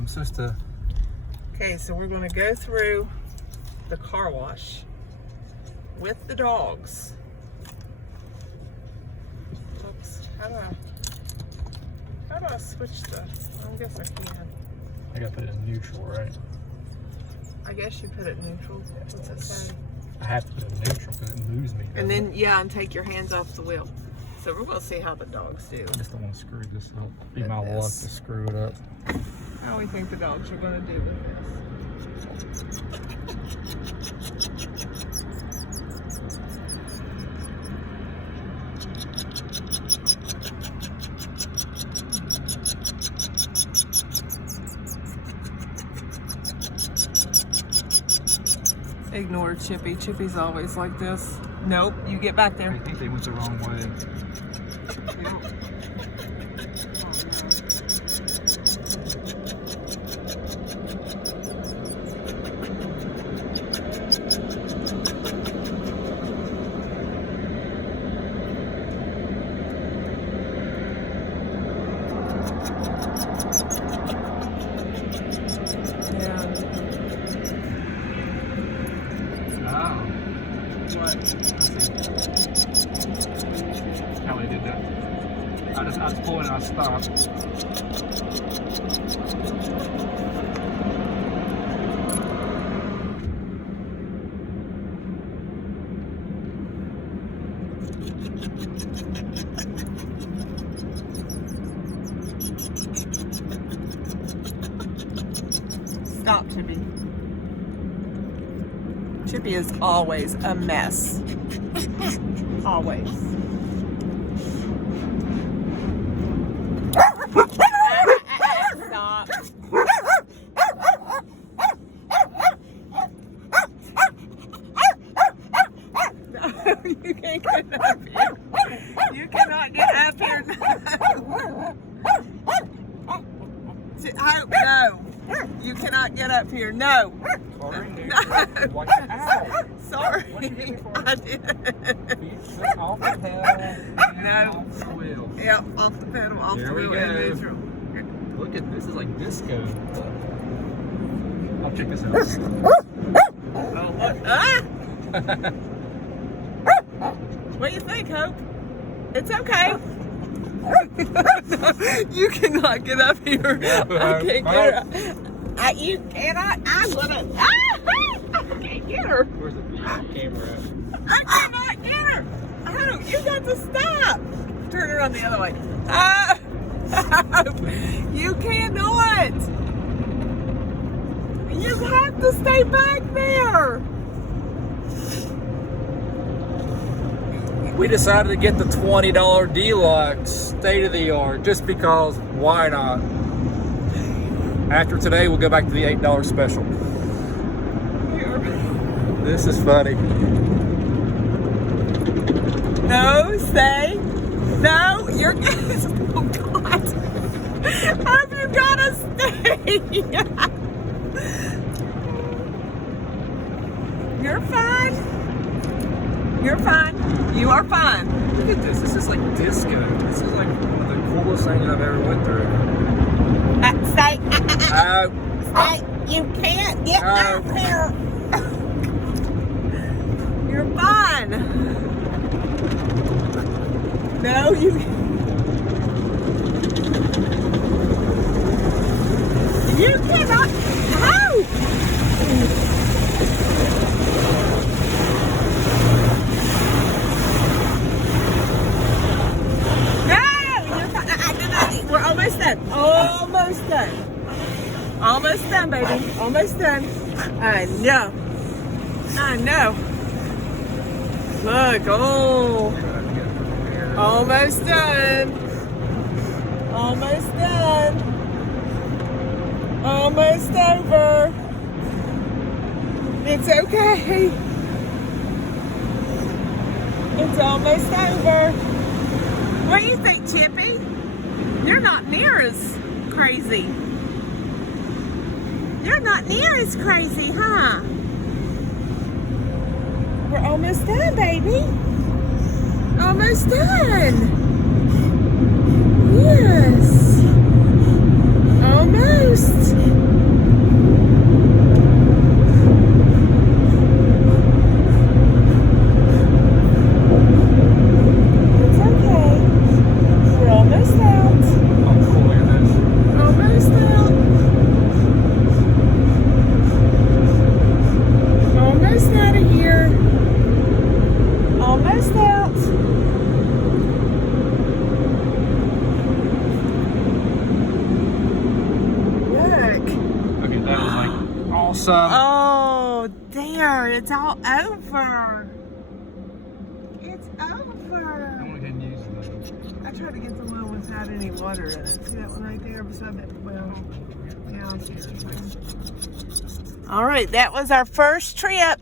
I'm supposed to. Okay, so we're going to go through the car wash with the dogs. Oops, how do I switch the, I guess I can. I gotta put it in neutral, right? I guess you put it in neutral. What's it say? I have to put it in neutral because it moves me. And then, yeah, and take your hands off the wheel. So we're going to see how the dogs do. I just don't want to screw this up. Be my luck to screw it up. How do we think the dogs are going to do with this? Ignore Chippy. Chippy's always like this. Nope, you get back there. I think they went the wrong way. How they did that. I was pulling and I stopped. Stop, Chippy. Chippy is always a mess. Always. Stop. No, you can't get up here. You cannot get up here. No. You cannot get up here. No. No. Sorry. I did. Off the pedal. No. Off the wheel. Yep, off the pedal, off There the we wheel, go. and neutral. Look at this. Is like disco. I'll check this out. Oh, look. Ah! What do you think, Hope? It's okay. You cannot get up here. No, I can't no. get her. You cannot. I'm gonna. Ah! I can't get her. Where's the camera at? I cannot get her. Oh, you got to stop. Turn her on the other way. Ah! You cannot. You have to stay back there. We decided to get the $20 deluxe state of the art just because why not? After today, we'll go back to the $8 special. This is funny. No, stay. No, you're. Oh God! Have you gotta stay? You're fine. You're fine. You are fine. Look at this. This is like disco. This is like one of the coolest things I've ever went through. Stay. Oh. Stay. You can't get out here. You're fine. No, you. You cannot. How? We're almost done. Almost done. Almost done, baby. Almost done. I know. I know. Look. Oh. Almost done. Almost done. Almost over. It's okay. It's almost over. What do you think, Chippy? You're not near as crazy. You're not near as crazy, huh? We're almost done, baby. Almost done. Yes. Almost. some. Oh, there. It's all over. It's over. I went ahead and use those. I tried to get the one without any water in it. See that one right there beside that well? Yeah, I'll see it. All right, that was our first trip.